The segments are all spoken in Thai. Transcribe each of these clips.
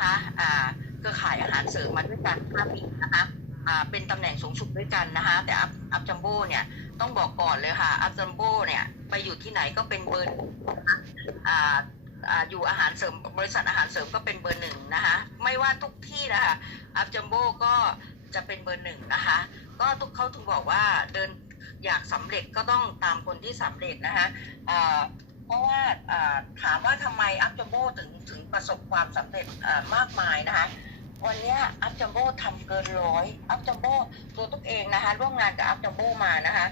นะคะอ่าเครือข่ายอาหารเสริมมาด้วยกันห้าปีนะคะอ่าเป็นตำแหน่งสูงสุดด้วยกันนะคะแต่อัพอัพจัมโบ้เนี่ยต้องบอกก่อนเลยค่ะอัพจัมโบ้เนี่ยไปอยู่ที่ไหนก็เป็นเบอร์นะคะอ่าอ่าอยู่อาหารเสริมบริษัทอาหารเสริมก็เป็นเบอร์หนึ่งนะคะไม่ว่าทุกที่นะคะอัพจัมโบ้ก็จะเป็นเบอร์หนึ่งนะคะก็ทุกเขาถึงบอกว่าเดินอยากสำเร็จก็ต้องตามคนที่สำเร็จนะคะอ่า เพราะว่าถามว่าทำไมอัพจัมโบ้ถึงถึงประสบความสำเร็จมากมายนะคะ วันนี้อัพจัมโบ้ทำเกินร้อยอัพจัมโบ้ตัวตุ๊กเองนะคะร่วมงานกับอัพจัมโบ้มานะคะ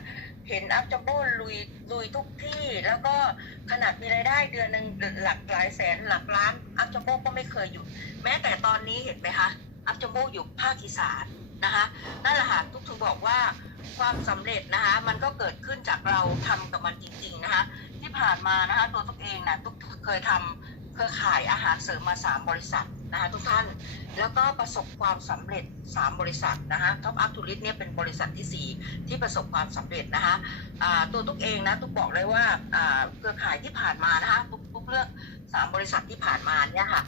เห็นอัพจัมโบ้ลุยลุยทุกที่แล้วก็ขนาดมีรายได้เดือนหนึ่งหลักหลายแสนหลักล้านอัพจัมโบ้ก็ไม่เคยหยุดแม้แต่ตอนนี้เห็นไหมคะอัพจัมโบ้อยู่ภาคอีสานนะคะนั่นแหละค่ะทุกทุกบอกว่าความสำเร็จนะคะมันก็เกิดขึ้นจากเราทำกับมันจริง ๆนะคะ ที่ผ่านมานะคะตัวตุ๊กเองนะตุ๊กเคยทำเครือข่ายอาหารเสริมมาสามบริษัทนะคะทุกท่านแล้วก็ประสบความสำเร็จ 3 บริษัทนะคะท็อปอัพทูริสเนี่ยเป็นบริษัทที่ 4 ที่ประสบความสำเร็จนะคะตัวตุ๊กเองนะตุ๊กบอกเลยว่าเครือข่ายที่ผ่านมานะคะตุ๊กตุ๊กเลือก 3 บริษัทที่ผ่านมาเนี่ยค่ะ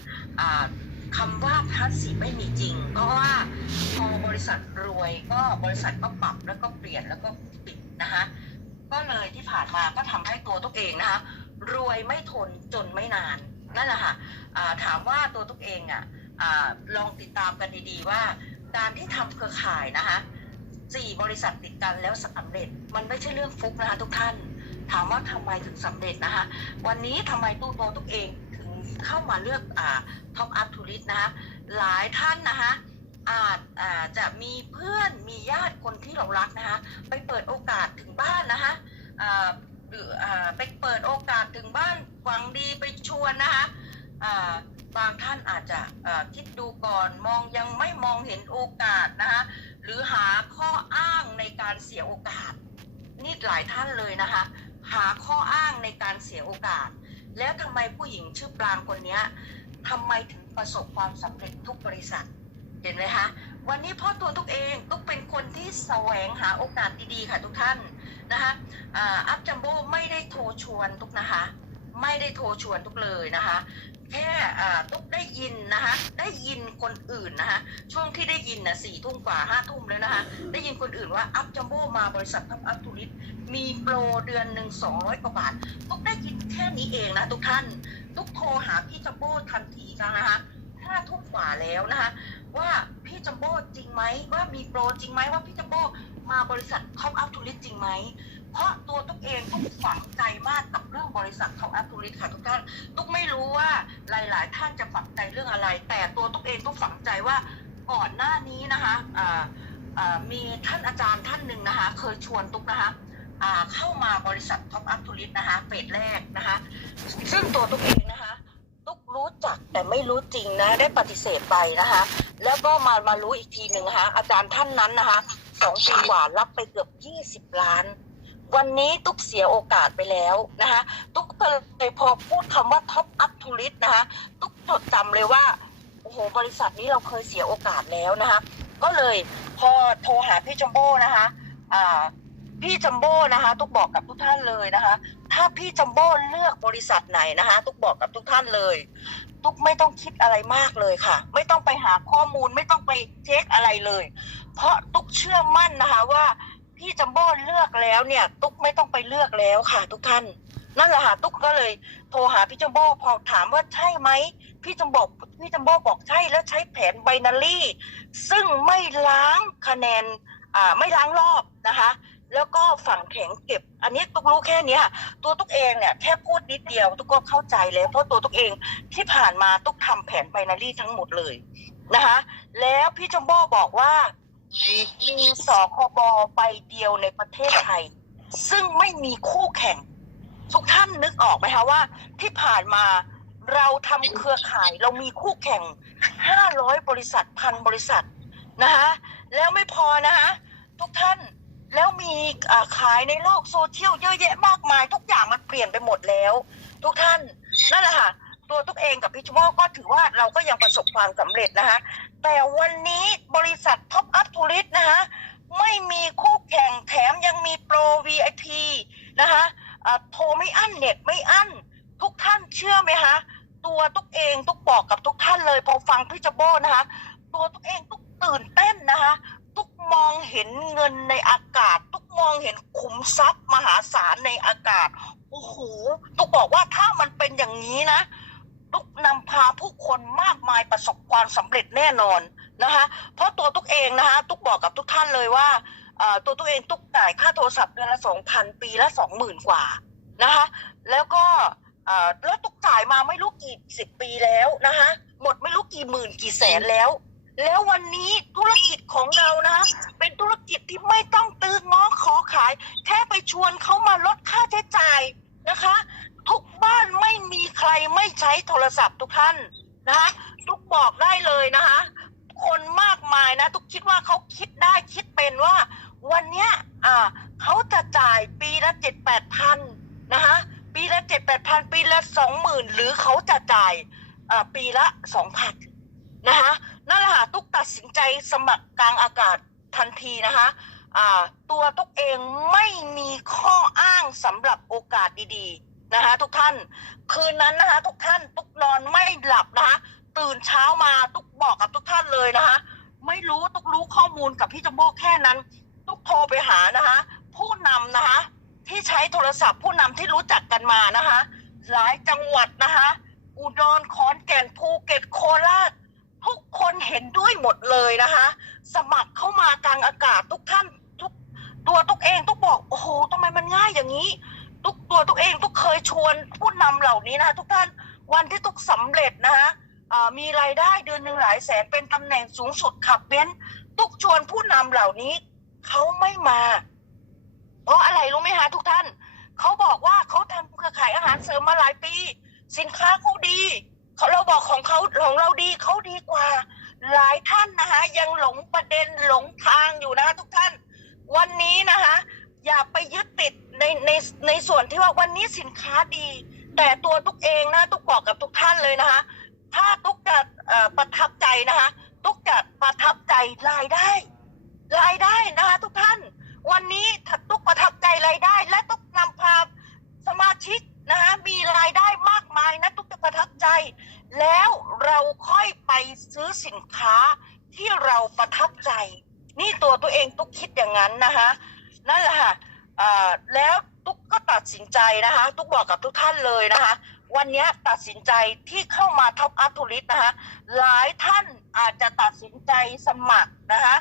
คำว่าพลาสติกไม่มีจริง เพราะว่าพอบริษัทรวยก็บริษัทก็ปรับแล้วก็เปลี่ยนแล้วก็ปิดนะคะ ก็เลยที่ผ่านมาก็ทำให้ตัวตุ๊กเองนะคะรวยไม่ทนจนไม่นานนั่นแหละค่ะถามว่าตัวตุ๊กเองอะลองติดตามกันดีๆว่า การที่ทำเครือข่ายนะคะสี่บริษัทติดกันแล้วสำเร็จ มันไม่ใช่เรื่องฟุกนะคะทุกท่าน ถามว่าทำไมถึงสำเร็จนะคะวันนี้ทำไมตู้โตตุกเองถึงเข้ามาเลือกอท็อปอัพทูริสนะคะหลายท่านนะคะ อาจอาจะมีเพื่อนมีญาติคนที่เรารักนะคะ ไปเปิดโอกาสถึงบ้านนะคะหรือไปเปิดโอกาสถึงบ้านหวังดีไปชวนนะคะบางท่านอาจจะคิดดูก่อนมองยังไม่มองเห็นโอกาสนะคะหรือหาข้ออ้างในการเสียโอกาสนี่หลายท่านเลยนะคะ หาข้ออ้างในการเสียโอกาส แล้วทำไมผู้หญิงชื่อปรางคนนี้ทำไมถึงประสบความสำเร็จทุกบริษัท เห็นไหมคะ วันนี้เพ่อตัวทุกเองทุกเป็นคนที่แสวงหาโอกาสดีๆค่ะทุกท่านนะคะอัพจัมโบ้ไม่ได้โทรชวนทุกนะคะ ไม่ได้โทรชวนทุกเลยนะคะแค่ตุ๊กได้ยินนะคะได้ยินคนอื่นนะคะช่วงที่ได้ยินนะสี่ทุ่มกว่าห้าทุ่มแล้วนะคะได้ยินคนอื่นว่าอัพจัมโบ้มาบริษัททัพอัพทูริสมีโปรเดือนหนึ่งสองร้อยกว่าบาทตุ๊กได้ยินแค่นี้เองนะทุกท่านตุ๊กโทรหาพี่จัมโบ้ทันทีจังนะคะ ห้าทุ่มกว่าแล้วนะคะว่าพี่จัมโบ้จริงไหมว่ามีโปรจริงไหมว่าพี่จัมโบ้มาบริษัทท็อปอัพทูริสจริงไหมเพราะตัวตุ๊กเองตุ๊กฝังใจมากกับเรื่องบริษัทท็อปอัพทูริสค่ะทุกท่านตุ๊กไม่รู้ว่าหลาย ๆ ท่านจะฝังใจเรื่องอะไร แต่ตัวตุ๊กเองตุ๊กฝังใจว่าก่อนหน้านี้นะคะมีท่านอาจารย์ท่านหนึ่งนะคะ เคยชวนตุ๊กนะคะเข้ามาบริษัทท็อปอัพทูริสนะคะเฟสแรกนะคะ ซึ่งตัวตุ๊กเองนะคะ จักแต่ไม่รู้จริงนะ ได้ปฏิเสธไปนะคะ แล้วก็มามารู้อีกทีหนึ่งนะคะอาจารย์ท่านนั้นนะคะสองปีกว่ารับไปเกือบยี่สิบล้าน วันนี้ตุ๊กเสียโอกาสไปแล้วนะคะตุ๊กก็เลยพอพูดคำว่าท็อปอัพทูริสนะคะตุ๊กจดจำเลยว่าโอ้โหบริษัทนี้เราเคยเสียโอกาสแล้วนะคะ ก็เลยพอโทรหาพี่จัมโบ้นะคะ อ่าพี่จัมโบ้นะคะ ตุ๊กบอกกับทุกท่านเลยนะคะ ถ้าพี่จัมโบ้เลือกบริษัทไหนนะคะตุ๊กบอกกับทุกท่านเลยตุ๊กไม่ต้องคิดอะไรมากเลยค่ะ ไม่ต้องไปหาข้อมูลไม่ต้องไปเช็คอะไรเลย เพราะตุ๊กเชื่อมั่นนะคะว่าพี่จัมโบ้เลือกแล้วเนี่ยตุ๊กไม่ต้องไปเลือกแล้วค่ะ ทุกท่าน นั่นแหละค่ะตุ๊กก็เลยโทรหาพี่จัมโบ้พอถามว่าใช่ไหมพี่จัมบอกพี่จัมโบ้บอกใช่แล้วใช้แผนไบนารีซึ่งไม่ล้างคะแนนอ่าไม่ล้างรอบนะคะ แล้วก็ฝังแข็งเก็บ อันนี้ตุ๊กรู้แค่เนี้ย ตัวตุ๊กเองเนี่ยแค่พูดนิดเดียวตุ๊กก็เข้าใจแล้ว เพราะตัวตุ๊กเองที่ผ่านมาตุ๊กทำแผนไบนารีทั้งหมดเลยนะคะ แล้วพี่จมโบ้บอกว่ามีสคบใบเดียวในประเทศไทย ซึ่งไม่มีคู่แข่ง ทุกท่านนึกออกไหมคะว่า ที่ผ่านมาเราทำเครือข่ายเรามีคู่แข่ง 500 บริษัทพันบริษัทนะคะแล้วไม่พอนะคะทุกท่าน แล้วมีขายในโลกโซเชียลเยอะแยะมากมาย ทุกอย่างมันเปลี่ยนไปหมดแล้ว ทุกท่านนั่นแหละค่ะ ตัวตุ๊กเองกับพี่ชโมก็ถือว่าเราก็ยังประสบความสำเร็จนะคะ แต่วันนี้บริษัทท็อปอัพทูริสนะคะไม่มีคู่แข่งแถมยังมีโปร VIP นะคะโทรไม่อั้นเน็ตไม่อั้น ทุกท่านเชื่อไหมคะตัวตุ๊กเองตุ๊กบอกกับทุกท่านเลยพอฟังพี่จมโบ้นะคะ ตัวตุ๊กเองตุ๊กตื่นเต้นนะคะ มองเห็นเงินในอากาศตุกมองเห็นขุมทรัพย์มหาศาลในอากาศโอ้โหตุกบอกว่าถ้ามันเป็นอย่างนี้นะตุกนำพาผู้คนมากมายประสบความสำเร็จแน่นอนนะคะ เพราะตัวตุกเองนะคะตุกบอกกับทุกท่านเลยว่าตัวตุกเองตุกจ่ายค่าโทรศัพท์เดือนละสองพันปีละสองหมื่นกว่านะคะแล้วก็แล้วตุกจ่ายมาไม่รู้กี่สิบปีแล้วนะคะหมดไม่รู้กี่หมื่นกี่แสนแล้ว แล้ววันนี้ธุรกิจของเรานะคะเป็นธุรกิจที่ไม่ต้องตื้อง้อขอขาย แค่ไปชวนเขามาลดค่าใช้จ่ายนะคะ ทุกบ้านไม่มีใครไม่ใช้โทรศัพท์ทุกท่านนะคะทุกบอกได้เลยนะคะ คนมากมายนะ ทุกคิดว่าเขาคิดได้คิดเป็นว่า วันเนี้ยอ่าเขาจะจ่ายปีละเจ็ดแปดพันนะคะปีละเจ็ดแปดพันปีละสองหมื่นหรือเขาจะจ่ายอ่าปีละสองพันนะคะ นั่นแหละค่ะตุ๊กตัดสินใจสมัครกลางอากาศทันทีนะคะอ่าตัวตุ๊กเองไม่มีข้ออ้างสำหรับโอกาสดีๆนะคะ ทุกท่านคืนนั้นนะคะ ทุกท่านตุ๊กนอนไม่หลับนะคะตื่นเช้ามาตุ๊กบอกกับทุกท่านเลยนะคะ ไม่รู้ตุ๊กรู้ข้อมูลกับพี่จัมโบ้แค่นั้น ตุ๊กโทรไปหานะคะ ผู้นำนะคะ ที่ใช้โทรศัพท์ผู้นำที่รู้จักกันมานะคะ หลายจังหวัดนะคะ อุดรขอนแก่นภูเก็ตโคราช ทุกคนเห็นด้วยหมดเลยนะคะ สมัครเข้ามากลางอากาศทุกท่านทุกตัวตุกเองตุ๊กบอกโอ้โหทำไมมันง่ายอย่างนี้ ทุกตัวตุกเองตุ๊กเคยชวนผู้นำเหล่านี้นะคะทุกท่านวันที่ตุ๊กสำเร็จนะคะมีรายได้เดือนหนึ่งหลายแสนเป็นตำแหน่งสูงสุดขับเบ้นซ์ตุ๊กชวนผู้นำเหล่านี้เขาไม่มา เพราะอะไรรู้ไหมคะทุกท่านเขาบอกว่าเขาทำเครือข่ายอาหารเสริมมาหลายปี สินค้าเขาดี เราบอกของเขาของเราดีเขาดีกว่า หลายท่านนะคะยังหลงประเด็นหลงทางอยู่นะคะทุกท่าน วันนี้นะคะอย่าไปยึดติดในในในส่วนที่ว่าวันนี้สินค้าดี แต่ตัวตุกเองนะตุกบอกกับทุกท่านเลยนะคะถ้าตุกจะประทับใจนะคะตุกจะประทับใจรายได้ รายได้นะคะทุกท่าน วันนี้ถ้าตุกประทับใจรายได้ และตุกนำพาสมาชิก นะคะมีรายได้มากมายนะตุ๊กจะประทับใจ แล้วเราค่อยไปซื้อสินค้าที่เราประทับใจ นี่ตัวตัวเองตุ๊กคิดอย่างนั้นนะคะนั่นแหละค่ะแล้วตุ๊กก็ตัดสินใจนะคะ ตุ๊กบอกกับทุกท่านเลยนะคะ วันนี้ตัดสินใจที่เข้ามาท็อปอัพทูริสนะคะหลายท่านอาจจะตัดสินใจสมัครนะคะ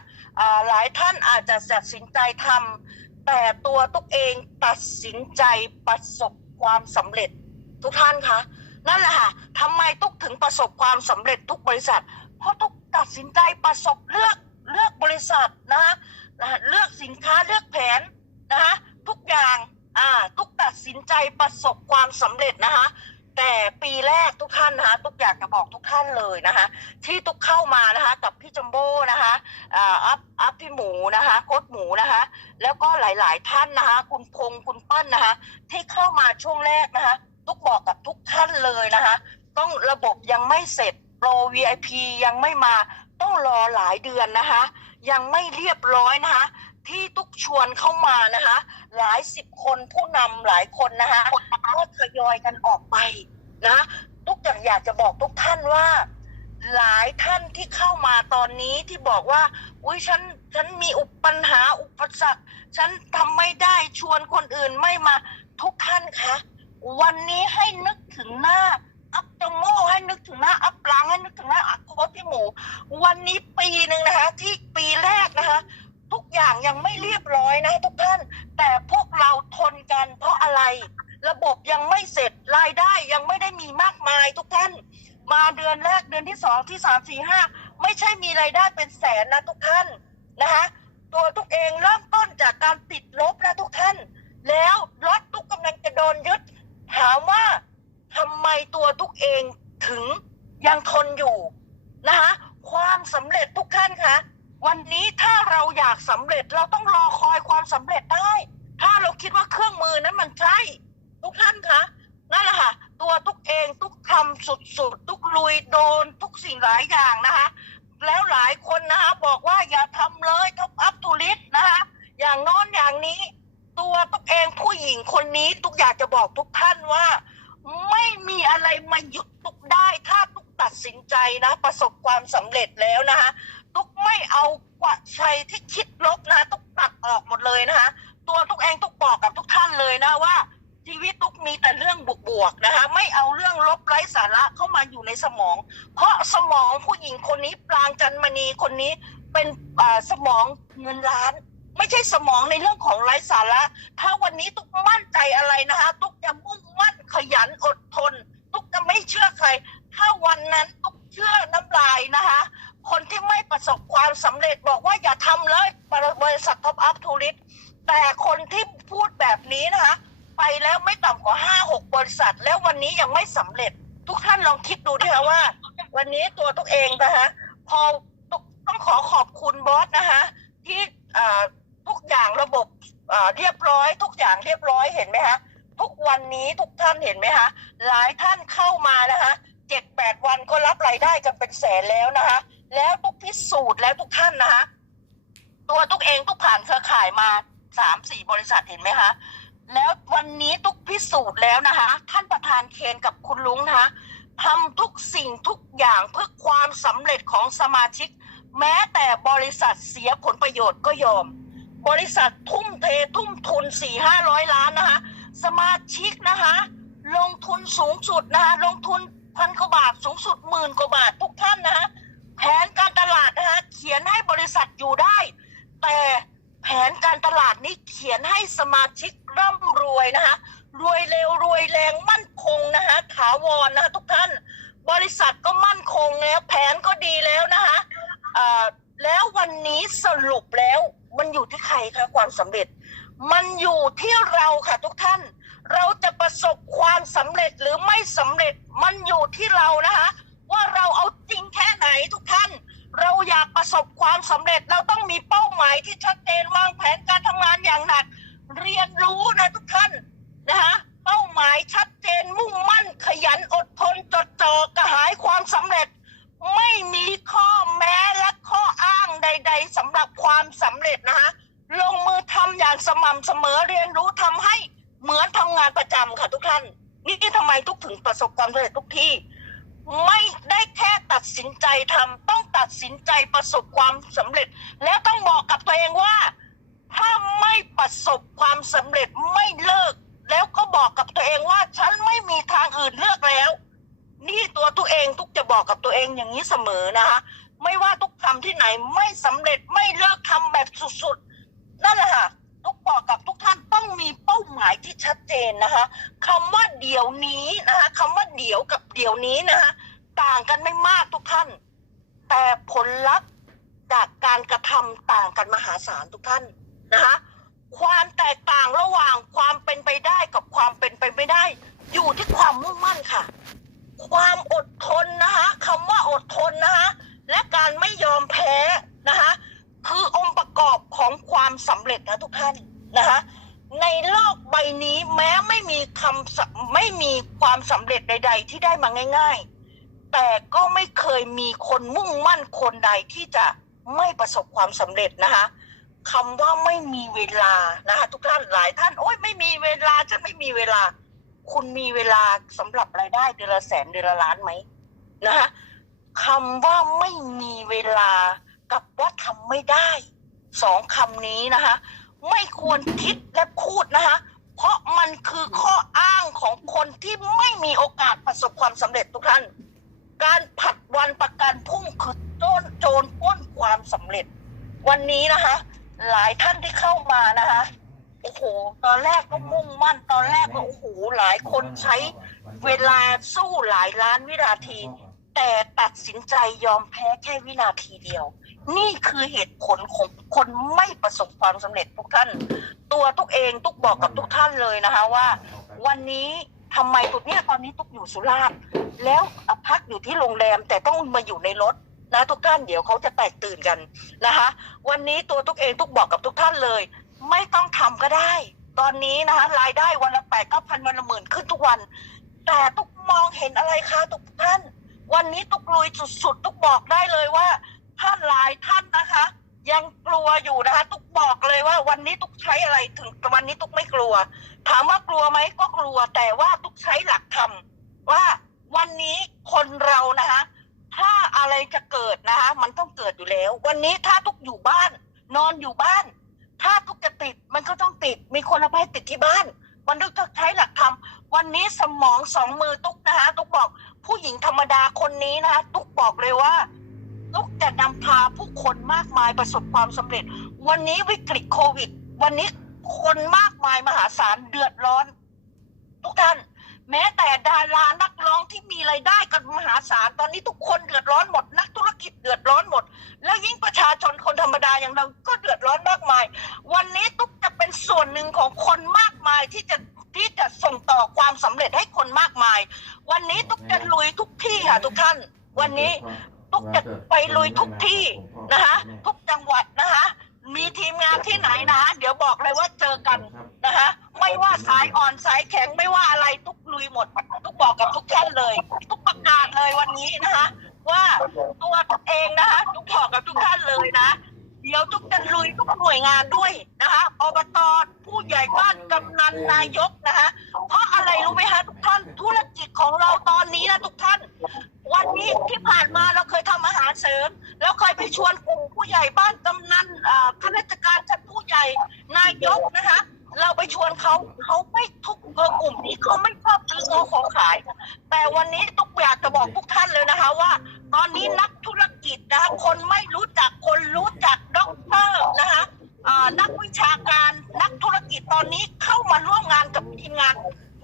หลายท่านอาจจะตัดสินใจทำแต่ตัวตุ๊กเองตัดสินใจประสบ ความสำเร็จทุกท่านคะนั่นแหละค่ะทำไมตุกถึงประสบความสำเร็จทุกบริษัท เพราะทุกตัดสินใจประสบเลือกเลือกบริษัทนะคะเลือกสินค้าเลือกแผนนะคะทุกอย่างอ่าทุกตัดสินใจประสบความสำเร็จนะคะ แต่ปีแรกทุกท่านนะคะตุ๊กอยากจะบอกทุกท่านเลยนะคะ ที่ตุ๊กเข้ามานะคะ กับพี่จัมโบ้นะคะอ่าอัพอัพพี่หมูนะคะโค้ดหมูนะคะ แล้วก็หลาย ๆ ท่านนะคะ คุณพงคุณปิ้ลนะคะ ที่เข้ามาช่วงแรกนะคะตุ๊กบอกกับทุกท่านเลยนะคะ ต้องระบบยังไม่เสร็จโปร VIP ยังไม่มาต้องรอหลายเดือนนะคะ ยังไม่เรียบร้อยนะคะ ที่ตุ๊กชวนเข้ามานะคะ หลายสิบคนผู้นำหลายคนนะคะก็ทยอยกันออกไปนะตุ๊กอยากอยากจะบอกทุกท่านว่า หลายท่านที่เข้ามาตอนนี้ที่บอกว่า อุ้ยฉันฉันมีอุปปัญหาอุปสรรคฉันทำไม่ได้ชวนคนอื่นไม่มาทุกท่านคะวันนี้ให้นึกถึงหน้าอัพจโมให้นึกถึงหน้าอัพลังให้นึกถึงหน้าอัพโคพี่หมู วันนี้ปีหนึ่งนะคะ ที่ปีแรกนะคะ ทุกอย่างยังไม่เรียบร้อยนะทุกท่าน แต่พวกเราทนกันเพราะอะไร ระบบยังไม่เสร็จรายได้ยังไม่ได้มีมากมายทุกท่าน มาเดือนแรกเดือนที่สองที่สามสี่ห้าไม่ใช่มีรายได้เป็นแสนนะทุกท่านนะคะตัวทุกเองเริ่มต้นจากการติดลบนะทุกท่าน แล้วรถทุกกำลังจะโดนยึด ถามว่าทำไมตัวทุกเองถึงยังทนอยู่นะคะความสำเร็จทุกท่านคะ วันนี้ถ้าเราอยากสำเร็จเราต้องรอคอยความสำเร็จได้ ถ้าเราคิดว่าเครื่องมือนั้นมันใช่ทุกท่านคะนั่นแหละค่ะ ตัวทุกเองทุกทำสุดๆ ทุกลุยโดนทุกสิ่งหลายอย่างนะคะ แล้วหลายคนนะคะบอกว่าอย่าทำเลยท็อปอัพทูริสนะคะอย่างน้นอย่างนี้ ตัวตุกเองผู้หญิงคนนี้ตุกอยากจะบอกทุกท่านว่า ไม่มีอะไรมาหยุดตุกได้ ถ้าตุกตัดสินใจนะ ประสบความสำเร็จแล้วนะคะ ตุกไม่เอากว่าชัยที่คิดลบนะ ตุกตัดออกหมดเลยนะคะ ตัวตุกเองตุกบอกกับทุกท่านเลยนะว่า ชีวิตตุกมีแต่เรื่องบวกๆนะคะ ไม่เอาเรื่องลบไร้สาระเข้ามาอยู่ในสมอง เพราะสมองผู้หญิงคนนี้ปรางจันมณีคนนี้เป็นสมองเงินล้าน ไม่ใช่สมองในเรื่องของไร้สาระ ถ้าวันนี้ตุกมั่นใจอะไรนะคะ ตุกจะมุ่งมั่นขยันอดทน ตุกจะไม่เชื่อใคร ถ้าวันนั้นตุก ชื่อน้ำลายนะคะ คนที่ไม่ประสบความสำเร็จบอกว่าอย่าทำเลยบริษัทท็อปอัพทูริสแต่คนที่พูดแบบนี้นะคะ ไปแล้วไม่ต่ำกว่าห้าหกบริษัท แล้ววันนี้ยังไม่สำเร็จ ทุกท่านลองคิดดูดิคะว่า วันนี้ตัวตุกเองนะคะพอต,ต้องขอขอบคุณบอสนะคะที่ทุกอย่างระบบเรียบร้อย ทุกอย่างเรียบร้อยเห็นไหมคะทุกวันนี้ทุกท่านเห็นไหมคะหลายท่านเข้ามานะคะ เจ็ดแปดวันก็รับรายได้กันเป็นแสนแล้วนะคะ แล้วทุกพิสูจน์แล้วทุกท่านนะคะ ตัวทุกเองทุกผ่านเครือข่ายมาสามสี่บริษัทเห็นไหมคะแล้ววันนี้ทุกพิสูจน์แล้วนะคะ ท่านประธานเคนกับคุณลุงนะคะทำทุกสิ่งทุกอย่างเพื่อความสำเร็จของสมาชิก แม้แต่บริษัทเสียผลประโยชน์ก็ยอม บริษัททุ่มเททุ่มทุนสี่ห้าร้อยล้านนะคะ สมาชิกนะคะ ลงทุนสูงสุดนะคะลงทุน พันกว่าบาทสูงสุดหมื่นกว่าบาททุกท่านนะคะแผนการตลาดนะคะเขียนให้บริษัทอยู่ได้ แต่แผนการตลาดนี้เขียนให้สมาชิกร่ำรวยนะคะรวยเร็วรวยแรงมั่นคงนะคะถาวรนะคะทุกท่าน บริษัทก็มั่นคงแล้วแผนก็ดีแล้วนะคะแล้ววันนี้สรุปแล้วมันอยู่ที่ใครคะความสำเร็จ มันอยู่ที่เราค่ะทุกท่าน เราจะประสบความสำเร็จหรือไม่สำเร็จมันอยู่ที่เรานะคะ ว่าเราเอาจริงแค่ไหนทุกท่าน เราอยากประสบความสำเร็จเราต้องมีเป้าหมายที่ชัดเจนวางแผนการทำงานอย่างหนัก เรียนรู้นะทุกท่านนะคะเป้าหมายชัดเจนมุ่งมั่นขยันอดทนจดจ่อกระหายความสำเร็จ ไม่มีข้อแม้และข้ออ้างใด ๆสำหรับความสำเร็จนะคะลงมือทำอย่างสม่ำเสมอเรียนรู้ทำให้ เหมือนทำงานประจำค่ะทุกท่าน นี่ทำไมทุกถึงประสบความสำเร็จทุกที่ ไม่ได้แค่ตัดสินใจทำต้องตัดสินใจประสบความสำเร็จ แล้วต้องบอกกับตัวเองว่า ถ้าไม่ประสบความสำเร็จไม่เลิก แล้วก็บอกกับตัวเองว่าฉันไม่มีทางอื่นเลือกแล้ว นี่ตัวตัวเองทุกจะบอกกับตัวเองอย่างนี้เสมอนะคะ ไม่ว่าทุกทำที่ไหนไม่สำเร็จไม่เลิกทำแบบสุดๆนั่นแหละค่ะทุกบอกกับทุกท่านต้องมีเป หมายที่ชัดเจนนะคะคำว่าเดี๋ยวนี้นะคะคำว่าเดี๋ยวกับเดี๋ยวนี้นะคะต่างกันไม่มากทุกท่าน แต่ผลลัพธ์จากการกระทำต่างกันมหาศาลทุกท่านนะคะความแตกต่างระหว่างความเป็นไปได้กับความเป็นไปไม่ได้ อยู่ที่ความมุ่งมั่นค่ะ ความอดทนนะคะคำว่าอดทนนะคะและการไม่ยอมแพ้นะคะคือองค์ประกอบของความสำเร็จนะทุกท่านนะคะ ในโลกใบนี้แม้ไม่มีคำสไม่มีความสำเร็จใด ๆ ที่ได้มาง่าย ๆ แต่ก็ไม่เคยมีคนมุ่งมั่นคนใดที่จะไม่ประสบความสำเร็จนะคะคำว่าไม่มีเวลานะคะทุกท่านหลายท่านโอ้ยไม่มีเวลาจะไม่มีเวลา คุณมีเวลาสำหรับรายได้เดือนละแสนเดือนละล้านไหมนะคะคำว่าไม่มีเวลากับว่าทำไม่ได้สองคำนี้นะคะ ไม่ควรคิดและพูดนะคะ เพราะมันคือข้ออ้างของคนที่ไม่มีโอกาสประสบความสำเร็จทุกท่าน การผัดวันประกันพรุ่งคือต้นโจรป้นความสำเร็จ วันนี้นะคะ หลายท่านที่เข้ามานะคะโอ้โห ตอนแรกก็มุ่งมั่น ตอนแรกก็โอ้โห หลายคนใช้เวลาสู้หลายล้านวินาที แต่ตัดสินใจยอมแพ้แค่วินาทีเดียว นี่คือเหตุผลของคนไม่ประสบความสำเร็จทุกท่าน ตัวทุกเองทุกบอกกับทุกท่านเลยนะคะว่า วันนี้ทำไมตุกเนี่ยตอนนี้ตุกอยู่สุราษฎร์แล้วพักอยู่ที่โรงแรมแต่ต้องมาอยู่ในรถนะทุกท่านเดี๋ยวเขาจะแตกตื่นกันนะคะ วันนี้ตัวทุกเองทุกบอกกับทุกท่านเลย ไม่ต้องทำก็ได้ ตอนนี้นะคะรายได้วันละแปดเก้าพันวันละหมื่นขึ้นทุกวัน แต่ทุกมองเห็นอะไรคะทุกท่าน วันนี้ตุกลุยสุดๆตุกบอกได้เลยว่า ถ้าหลายท่านนะคะ ยังกลัวอยู่นะคะ ตุกบอกเลยว่าวันนี้ตุกใช้อะไรถึงวันนี้ตุกไม่กลัว ถามว่ากลัวไหมก็กลัว แต่ว่าตุกใช้หลักธรรมว่าวันนี้คนเรานะคะ ถ้าอะไรจะเกิดนะคะ มันต้องเกิดอยู่แล้ว วันนี้ถ้าตุกอยู่บ้าน นอนอยู่บ้าน ถ้าตุกจะติดมันก็ต้องติด มีคนเอาไปติดที่บ้านวันนี้ตุ๊กใช้หลักธรรมวันนี้สมองสองมือตุกนะคะตุกบอกผู้หญิงธรรมดาคนนี้นะคะตุกบอกเลยว่า จะนำพาผู้คนมากมายประสบความสำเร็จ วันนี้วิกฤตโควิด วันนี้คนมากมายมหาศาลเดือดร้อน ทุกท่าน แม้แต่ดารานักร้องที่มีรายได้กันมหาศาลตอนนี้ทุกคนเดือดร้อนหมดนักธุรกิจเดือดร้อนหมด แล้วยิ่งประชาชนคนธรรมดาอย่างเราก็เดือดร้อนมากมาย วันนี้ตุกจะเป็นส่วนหนึ่งของคนมากมายที่จะที่จะส่งต่อความสำเร็จให้คนมากมาย วันนี้ตุกจะลุยทุกที่ค่ะทุกท่าน วันนี้ ตุ๊กจะไปลุยทุกที่นะคะ นักวิชาการนักธุรกิจตอนนี้เข้ามาร่วมงานกับทีมงาน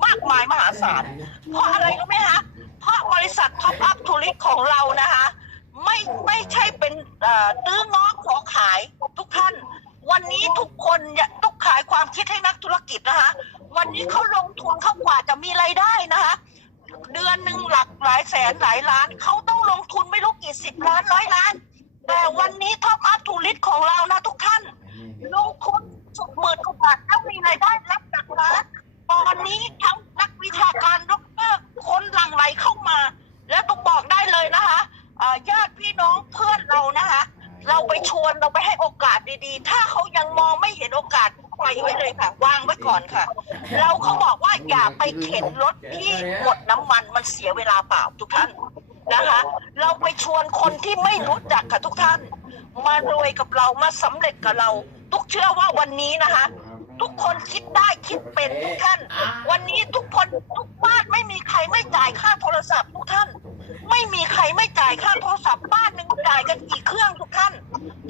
มากมายมหาศาล เพราะอะไรรู้ไหมคะ เพราะบริษัทท็อปอัพทูริสของเรานะคะ ไม่ไม่ใช่เป็นตื้อง้อขอขายทุกท่าน วันนี้ทุกคนต้องขายความคิดให้นักธุรกิจนะคะ วันนี้เขาลงทุนเขากว่าจะมีรายได้นะคะเดือนหนึ่งหลักหลายแสนหลายล้าน เขาต้องลงทุนไม่รู้กี่สิบล้านร้อยล้าน แต่วันนี้ท็อปอัพทูริสของเรานะทุกท่าน ลงทุนสุดหมื่นกว่าบาทแล้วมีรายได้รับจากร้านตอนนี้ทั้งนักวิชาการดรคนหลั่งไหลเข้ามา แล้วต้องบอกได้เลยนะคะอ่าญาติพี่น้องเพื่อนเรานะคะ เราไปชวนเราไปให้โอกาสดีๆ ถ้าเขายังมองไม่เห็นโอกาสปล่อยไว้เลยค่ะวางไว้ก่อนค่ะ เราเขาบอกว่าอย่าไปเข็นรถที่หมดน้ำมันมันเสียเวลาเปล่าทุกท่าน นะคะ เราไปชวนคนที่ไม่รู้จักค่ะทุกท่าน มารวยกับเรามาสำเร็จกับเรา ทุกเชื่อว่าวันนี้นะคะ ทุกคนคิดได้คิดเป็นทุกท่าน วันนี้ทุกคนทุกบ้านไม่มีใครไม่จ่ายค่าโทรศัพท์ทุกท่าน ไม่มีใครไม่จ่ายค่าโทรศัพท์บ้านหนึ่งจ่ายกันกี่เครื่องทุกท่าน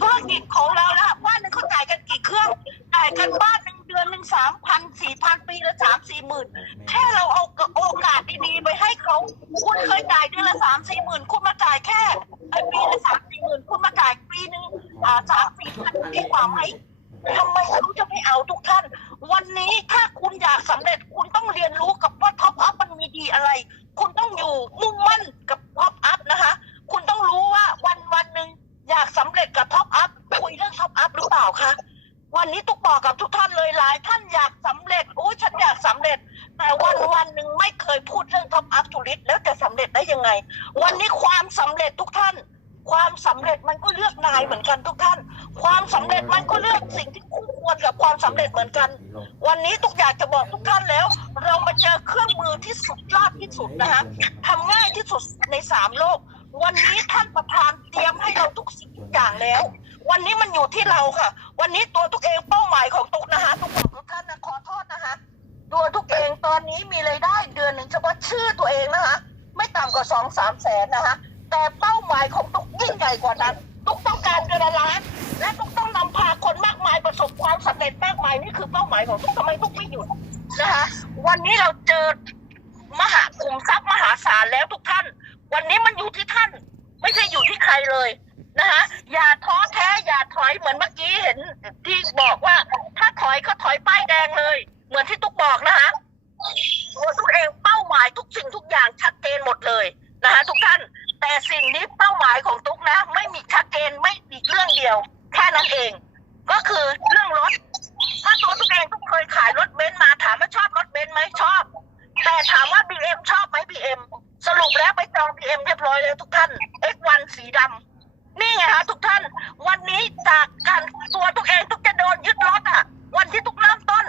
ธุรกิจของเราแล้วบ้านหนึ่งเขาจ่ายกันกี่เครื่องจ่ายกันบ้านหนึ่ง ดือนหนึ่งสามพันสี่พันปีละสามสี่หมื่นแค่เราเอาโอกาสดีๆไปให้เขาคุณเคยจ่ายเดือนละสามสี่หมื่นคุณมาจ่ายแค่เอ้ยปีละสามสี่หมื่นคุณมาจ่ายปีหนึ่งอ่าสามสี่พันดีกว่าไหมทำไมเขาจะไม่เอาทุกท่าน วันนี้ถ้าคุณอยากสำเร็จคุณต้องเรียนรู้ ไม่ต่ำกว่าสองสามแสนนะคะแต่เป้าหมายของตุกยิ่งใหญ่กว่านั้น ตุกต้องการเดือนล้าน และตุกต้องนำพาคนมากมายประสบความสำเร็จมากมายนี่คือเป้าหมายของตุกทำไมตุกไม่หยุดนะคะวันนี้เราเจอมหาขุมทรัพย์มหาศาลแล้วทุกท่าน วันนี้มันอยู่ที่ท่าน ไม่ใช่อยู่ที่ใครเลยนะคะอย่าท้อแท้อย่าถอยเหมือนเมื่อกี้เห็นที่บอกว่า ถ้าถอยก็ถอยป้ายแดงเลย เหมือนที่ตุกบอกนะคะ ตัวตุกเองเป้าหมายทุกสิ่งทุกอย่างชัดเจนหมดเลยนะคะทุกท่าน แต่สิ่งนี้เป้าหมายของตุ๊กนะ ไม่มีชัดเจนไม่มีเรื่องเดียว แค่นั้นเอง ก็คือเรื่องรถ ถ้าตัวตุ๊กเองทุกเคยขายรถเบนซ์มาถามว่าชอบรถเบนซ์ไหมชอบ แต่ถามว่าบีเอ็มชอบไหมบีเอ็มสรุปแล้วไปจองบีเอ็มเรียบร้อยแล้วทุกท่าน X1 สีดำนี่ไงคะทุกท่าน วันนี้จากการตัวตัวเองทุกจะโดนยึดรถอะ วันที่ทุกเริ่มต้น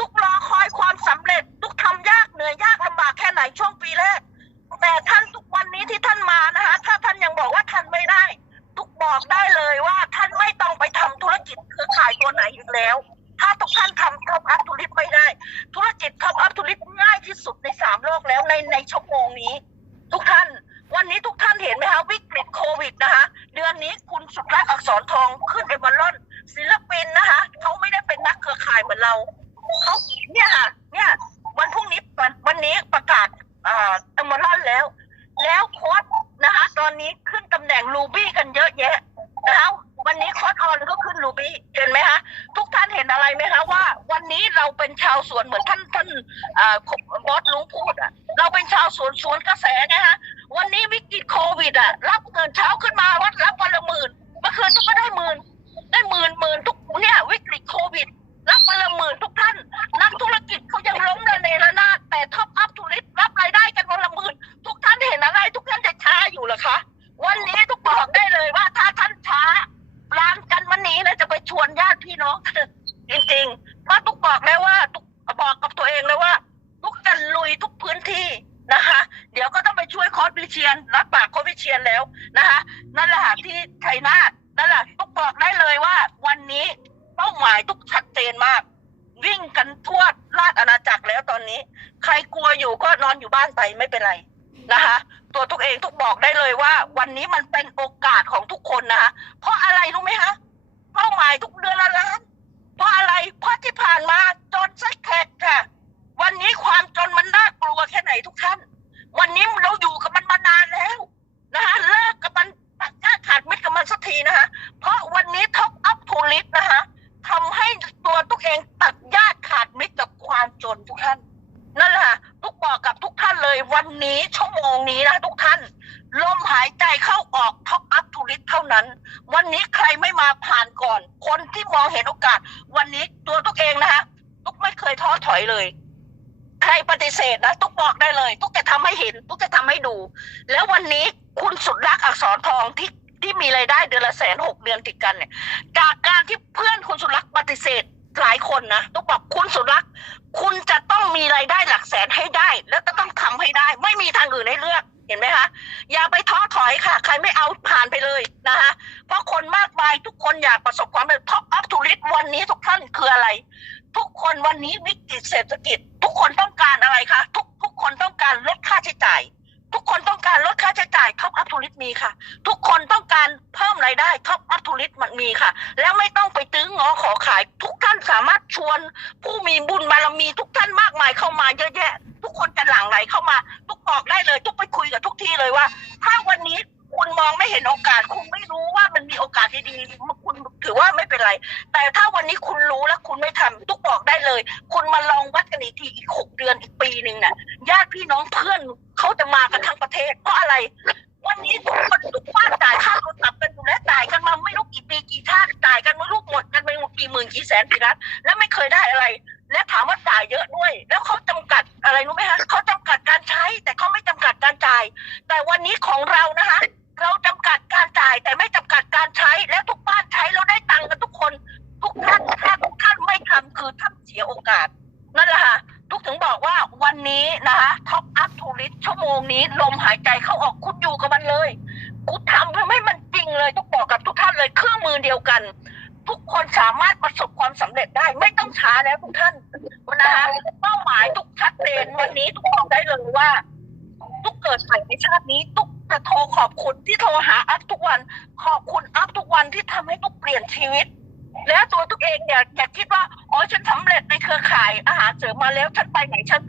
ทุกรอคอยความสำเร็จ ทำยากเหนื่อยยากลำบากแค่ไหนช่วงปีแรก แต่ท่านทุกวันนี้ที่ท่านมานะคะ ถ้าท่านยังบอกว่าท่านไม่ได้ ทุกบอกได้เลยว่าท่านไม่ต้องไปทำธุรกิจเครือข่ายตัวไหนอีกแล้ว ถ้าทุกท่านทำท็อปอัพธุรกิจไม่ได้ ธุรกิจท็อปอัพธุรกิจง่ายที่สุดในสามโลกแล้วในในชั่วโมงนี้ ทุกท่านวันนี้ทุกท่านเห็นไหมคะวิกฤตโควิดนะคะ เดือนนี้คุณสุดรักอักษรทองขึ้นเอเวอร์ลอนศิลปินนะคะเขาไม่ได้เป็นนักเครือข่ายเหมือนเราเขาเนี่ยค่ะเนี่ย วันพรุ่งนี้วันวันนี้ประกาศเอ่อเอเวอร์ลอนแล้ว แล้วโค้ดนะคะตอนนี้ขึ้นตำแหน่งรูบี้กันเยอะแยะนะคะวันนี้โค้ดออนก็ขึ้นรูบี้เห็นไหมคะทุกท่านเห็นอะไรไหมคะว่า วันนี้เราเป็นชาวสวนเหมือนท่านท่านเอ่อบอสลุงพูดอะเราเป็นชาวสวนสวนกระแสนะคะวันนี้วิกฤตโควิดอะรับเงินเช้าขึ้นมาวัดรับวันละหมื่นเมื่อคืนก็ได้หมื่นายทุกชัดเจนมาก วิ่งกันทั่วราชอาณาจักรแล้วตอนนี้ ใครกลัวอยู่ก็นอนอยู่บ้านไปไม่เป็นไรนะคะ ตัวทุกเองทุกบอกได้เลยว่า วันนี้มันเป็นโอกาสของทุกคนนะคะเพราะอะไรรู้ไหมคะเป้าหมายทุกเดือนละล้านเพราะอะไรเพราะที่ผ่านมาจนสักแขกค่ะ วันนี้ความจนมันน่ากลัวแค่ไหนทุกท่าน วันนี้เราอยู่กับมันมานานแล้วนะคะเลิกกับมันตัดญาติขาดมิตรกับมันสักทีนะคะเพราะวันนี้ท็อปอัพทูลิสนะคะ ทำให้ตัวทุกเองตัดญาติขาดมิตรกับความจนทุกท่าน นั่นแหละทุกบอกกับทุกท่านเลยวันนี้ชั่วโมงนี้นะทุกท่านลมหายใจเข้าออกท็อปอัพทูริสเท่านั้น วันนี้ใครไม่มาผ่านก่อน คนที่มองเห็นโอกาส วันนี้ตัวตุกเองนะคะตุกไม่เคยท้อถอยเลย ใครปฏิเสธนะตุกบอกได้เลยตุกจะทำให้เห็นตุกจะทำให้ดู แล้ววันนี้คุณสุดรักอักษรทองที่ ที่มีรายได้เดือนละแสนหกเดือนติดกันเนี่ย จากการที่เพื่อนคุณสุรักษ์ปฏิเสธหลายคนนะตุกบอกคุณสุรักษ์คุณจะต้องมีรายได้หลักแสนให้ได้ แล้วจะต้องทำให้ได้ ไม่มีทางอื่นให้เลือกเห็นไหมคะ อย่าไปท้อถอยค่ะ ใครไม่เอาผ่านไปเลยนะคะเพราะคนมากมายทุกคนอยากประสบความสำเร็จท็อปอัพทูริสวันนี้ทุกท่านคืออะไร ทุกคนวันนี้วิกฤตเศรษฐกิจ ทุกคนต้องการอะไรคะทุกทุกคนต้องการลดค่าใช้จ่าย ทุกคนต้องการลดค่าใช้จ่ายท็อปอัพทูริสมีค่ะ ทุกคนต้องการเพิ่มรายได้ท็อปอัพทูริสมันมีค่ะ แล้วไม่ต้องไปตื้องอขอขาย ทุกท่านสามารถชวน ผู้มีบุญบารมีทุกท่านมากมายเข้ามาเยอะแยะ ทุกคนจะหลั่งไหลเข้ามา ทุกบอกได้เลย ทุกไปคุยกับทุกที่เลยว่า ถ้าวันนี้คุณมองไม่เห็นโอกาสคุณไม่รู้ว่ามันมีโอกาสดีๆ ถือว่าไม่เป็นไร แต่ถ้าวันนี้คุณรู้แล้วคุณไม่ทำทุกบอกได้เลย คุณมาลองวัดกันอีกทีอีกหกเดือนอีกปีหนึ่งน่ะญาติพี่น้องเพื่อนเขาจะมากันทั้งประเทศ เพราะอะไร วันนี้ทุกคนทุกบ้านจ่ายค่าโทรศัพท์กันอยู่แล้วจ่ายกันมาไม่รู้กี่ปีกี่ชาติจ่ายกันไม่รู้หมดกันไปกี่หมื่นกี่แสนกี่ล้านแล้วไม่เคยได้อะไร และถามว่าจ่ายเยอะด้วย แล้วเขาจำกัดอะไรรู้ไหมคะเขาจำกัดการใช้ แต่เขาไม่จำกัดการจ่าย แต่วันนี้ของเรานะคะ เราจำกัดการจ่ายแต่ไม่จำกัดการใช้ และทุกบ้านใช้เราได้ตังค์กันทุกคน ทุกท่านถ้าทุกท่านไม่ทำคือท่านเสียโอกาส นั่นแหละค่ะทุกถึงบอกว่าวันนี้นะคะท็อปอัพทูริสชั่วโมงนี้ ลมหายใจเข้าออกคุณอยู่กับมันเลยคุณทำเพื่อให้มันจริงเลยทุกบอกกับทุกท่านเลยเครื่องมือเดียวกัน ทุกคนสามารถประสบความสำเร็จได้ ไม่ต้องช้าแล้วทุกท่านนะคะเป้าหมายทุกชัดเจนวันนี้ทุกบอกได้เลยว่า ทุกเกิดใหม่ในชาตินี้ทุก จะโทรขอบคุณที่โทรหาอัพทุกวัน ขอบคุณอัพทุกวันที่ทำให้ทุกเปลี่ยนชีวิต แล้วตัวทุกเองเนี่ยอย่าคิดว่าอ๋อฉันสำเร็จในเครือข่ายอาหารเสริมมาแล้วฉันไปไหนฉัน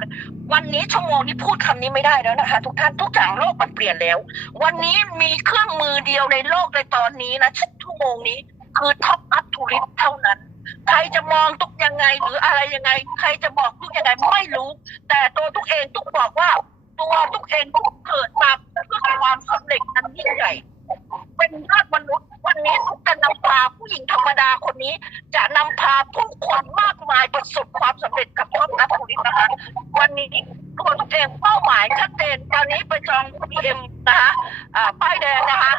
วันนี้ชั่วโมงนี้พูดคำนี้ไม่ได้แล้วนะคะ ทุกท่านทุกอย่างโลกมันเปลี่ยนแล้ว วันนี้มีเครื่องมือเดียวในโลกในตอนนี้นะชั่วโมงนี้คือท็อปอัพทูริสเท่านั้นใครจะมองทุกยังไงหรืออะไรยังไง ใครจะบอกทุกยังไงไม่รู้ แต่ตัวทุกเองทุกบอกว่า ตัวทุกเองทุกเกิดมาเพื่อความสำเร็จอันยิ่งใหญ่ เป็น ยอดมนุษย์วันนี้ทุกจะนำพาผู้หญิงธรรมดาคนนี้ จะนำพาผู้คนมากมายประสบความสำเร็จกับครอบครัวนี้นะคะวันนี้ตัวเองเป้าหมายชัดเจนตอนนี้ไปจองบีเอ็มนะคะอ่าป้ายแดงนะคะ